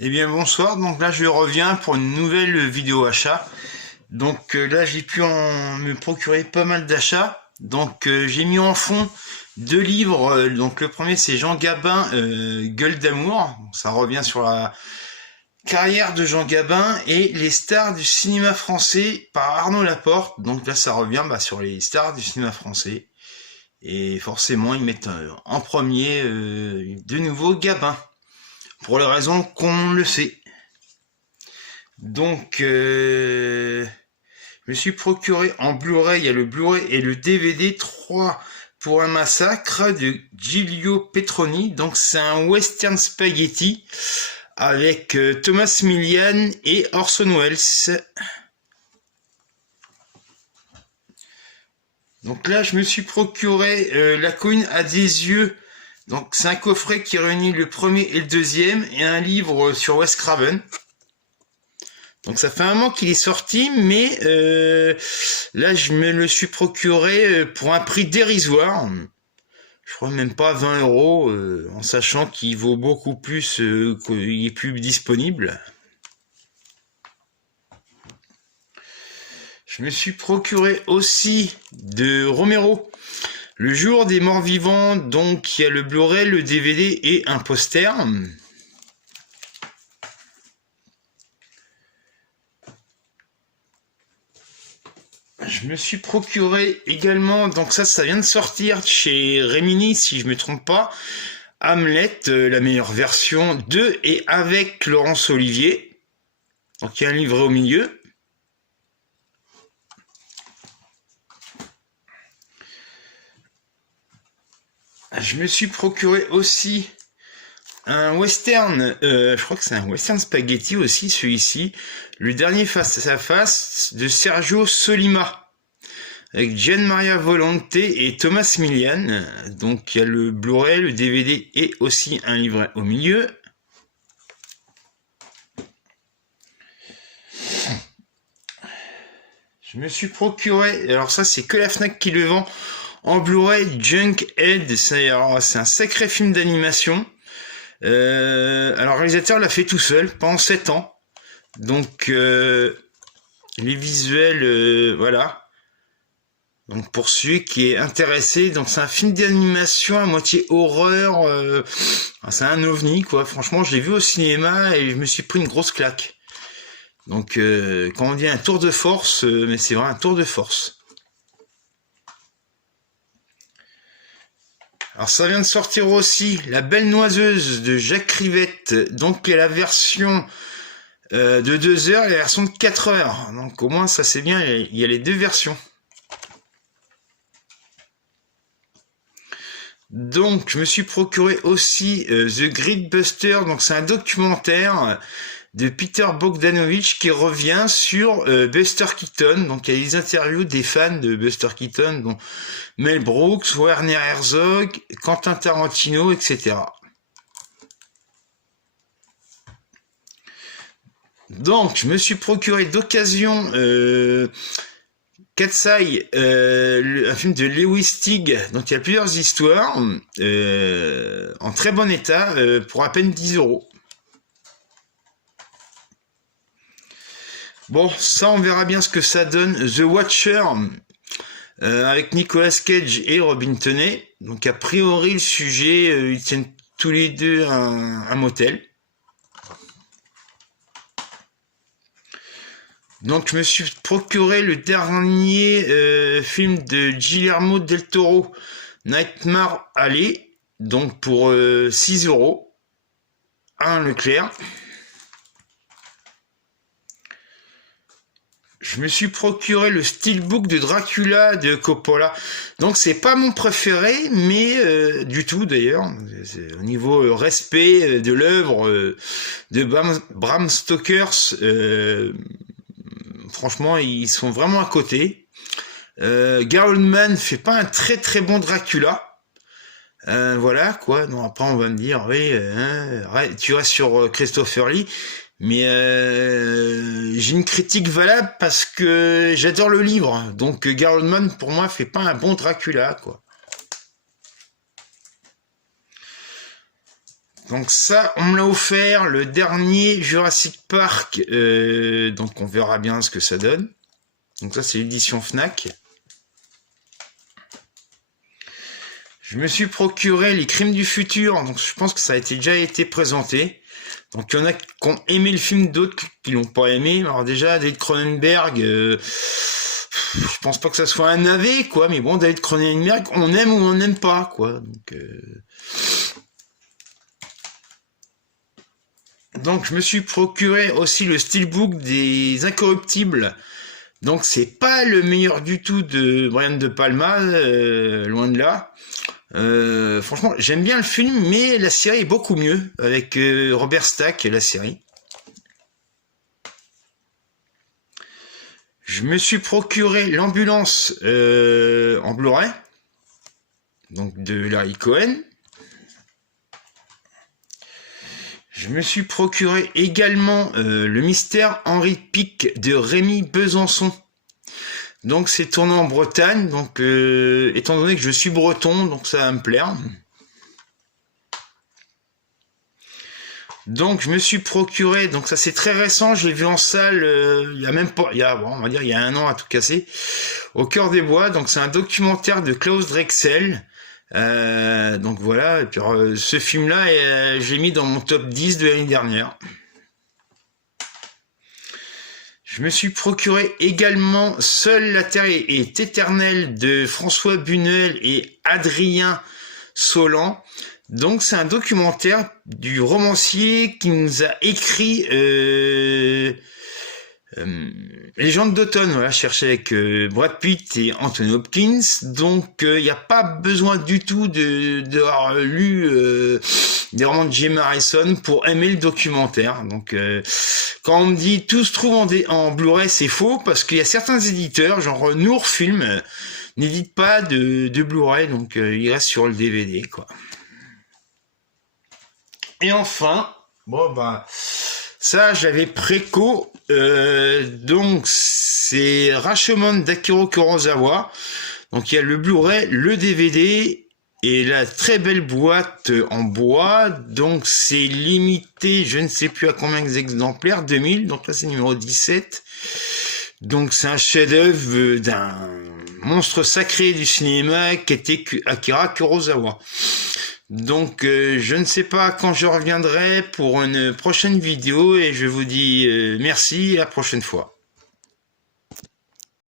Eh bien bonsoir, donc là je reviens pour une nouvelle vidéo achat. Donc là j'ai pu me procurer pas mal d'achats. Donc j'ai mis en fond deux livres. Donc le premier c'est Jean Gabin, Gueule d'amour. Ça revient sur la carrière de Jean Gabin et les stars du cinéma français par Arnaud Laporte. Donc là ça revient sur les stars du cinéma français. Et forcément ils mettent en premier de nouveau Gabin. Pour les raisons qu'on le sait. Donc, je me suis procuré en Blu-ray, il y a le Blu-ray et le DVD 3 pour un massacre de Giulio Petroni. Donc, c'est un western spaghetti avec Thomas Milian et Orson Welles. Donc là, je me suis procuré La colline à des yeux. Donc, c'est un coffret qui réunit le premier et le deuxième et un livre sur Wes Craven. Donc ça fait un moment qu'il est sorti, mais là je me le suis procuré pour un prix dérisoire. Je crois même pas 20 euros, en sachant qu'il vaut beaucoup plus qu'il est plus disponible. Je me suis procuré aussi de Romero, Le jour des morts vivants, donc il y a le Blu-ray, le DVD et un poster. Je me suis procuré également, donc ça vient de sortir chez Remini si je me trompe pas, Hamlet, la meilleure version de et avec Laurence Olivier. Donc il y a un livret au milieu. Je me suis procuré aussi un western, je crois que c'est un western spaghetti aussi celui-ci, le dernier face à face de Sergio Solima. Avec Gian Maria Volonté et Thomas Milian. Donc il y a le Blu-ray, le DVD et aussi un livret au milieu. Je me suis procuré, alors ça c'est que la Fnac qui le vend, en Blu-ray, Junkhead. C'est un sacré film d'animation. Alors le réalisateur l'a fait tout seul pendant 7 ans. Donc les visuels, voilà. Donc pour celui qui est intéressé, donc c'est un film d'animation à moitié horreur, c'est un ovni quoi. Franchement, je l'ai vu au cinéma et je me suis pris une grosse claque. Donc quand on dit un tour de force, mais c'est vraiment un tour de force. Alors ça vient de sortir aussi La Belle Noiseuse de Jacques Rivette. Donc il y a la version de 2 heures et la version de 4 heures. Donc au moins ça c'est bien, il y a les deux versions. Donc, je me suis procuré aussi The Grid Buster. Donc, c'est un documentaire de Peter Bogdanovich qui revient sur Buster Keaton. Donc, il y a des interviews des fans de Buster Keaton, dont Mel Brooks, Werner Herzog, Quentin Tarantino, etc. Donc, je me suis procuré d'occasion Cat's Eye, un film de Lewis Stig, donc il y a plusieurs histoires, en très bon état, pour à peine 10 euros. Bon, ça on verra bien ce que ça donne. The Watcher, avec Nicolas Cage et Robin Tunney. Donc a priori le sujet, ils tiennent tous les deux un motel. Donc je me suis procuré le dernier film de Guillermo del Toro, Nightmare Alley, donc pour 6 euros, à un Leclerc. Je me suis procuré le steelbook de Dracula de Coppola. Donc c'est pas mon préféré, mais du tout d'ailleurs. Au niveau respect de l'œuvre de Bram Stokers, franchement, ils sont vraiment à côté. Gary Oldman fait pas un très très bon Dracula. Voilà quoi. Non, après on va me dire, oui, tu restes sur Christopher Lee, mais j'ai une critique valable parce que j'adore le livre. Donc Gary Oldman pour moi fait pas un bon Dracula quoi. Donc ça, on me l'a offert, le dernier Jurassic Park, donc on verra bien ce que ça donne. Donc ça, c'est l'édition Fnac. Je me suis procuré les Crimes du futur, donc je pense que ça a déjà été présenté. Donc il y en a qui ont aimé le film, d'autres qui l'ont pas aimé. Alors déjà, David Cronenberg, je pense pas que ça soit un navet, quoi. Mais bon, David Cronenberg, on aime ou on n'aime pas, quoi. Donc je me suis procuré aussi le steelbook des Incorruptibles. Donc c'est pas le meilleur du tout de Brian De Palma, loin de là. Franchement, j'aime bien le film, mais la série est beaucoup mieux avec Robert Stack, la série. Je me suis procuré l'ambulance en Blu-ray, donc de Larry Cohen. Je me suis procuré également le mystère Henri Pic de Rémy Besançon. Donc c'est tourné en Bretagne, donc étant donné que je suis breton, donc ça va me plaire. Donc je me suis procuré, donc ça c'est très récent, je l'ai vu en salle il y a même pas, bon, on va dire il y a 1 an à tout casser, au cœur des bois. Donc c'est un documentaire de Klaus Drexel. Donc voilà, et puis ce film-là, j'ai mis dans mon top 10 de l'année dernière. Je me suis procuré également Seule la Terre est éternelle de François Bunel et Adrien Solan. Donc c'est un documentaire du romancier qui nous a écrit Légende d'automne, voilà, cherché avec Brad Pitt et Anthony Hopkins. Donc il n'y a pas besoin du tout d'avoir lu des romans de Jim Harrison pour aimer le documentaire. Donc quand on me dit tout se trouve en Blu-ray, c'est faux, parce qu'il y a certains éditeurs, genre Nour Film, n'éditent pas de Blu-ray, donc il reste sur le DVD, quoi. Et enfin, bon bah ça j'avais préco, donc c'est Rashomon d'Akira Kurosawa. Donc il y a le Blu-ray, le DVD et la très belle boîte en bois. Donc c'est limité, je ne sais plus à combien d'exemplaires, 2000. Donc là c'est numéro 17. Donc c'est un chef-d'œuvre d'un monstre sacré du cinéma qui était Akira Kurosawa. Donc je ne sais pas quand je reviendrai pour une prochaine vidéo, et je vous dis merci, à la prochaine fois.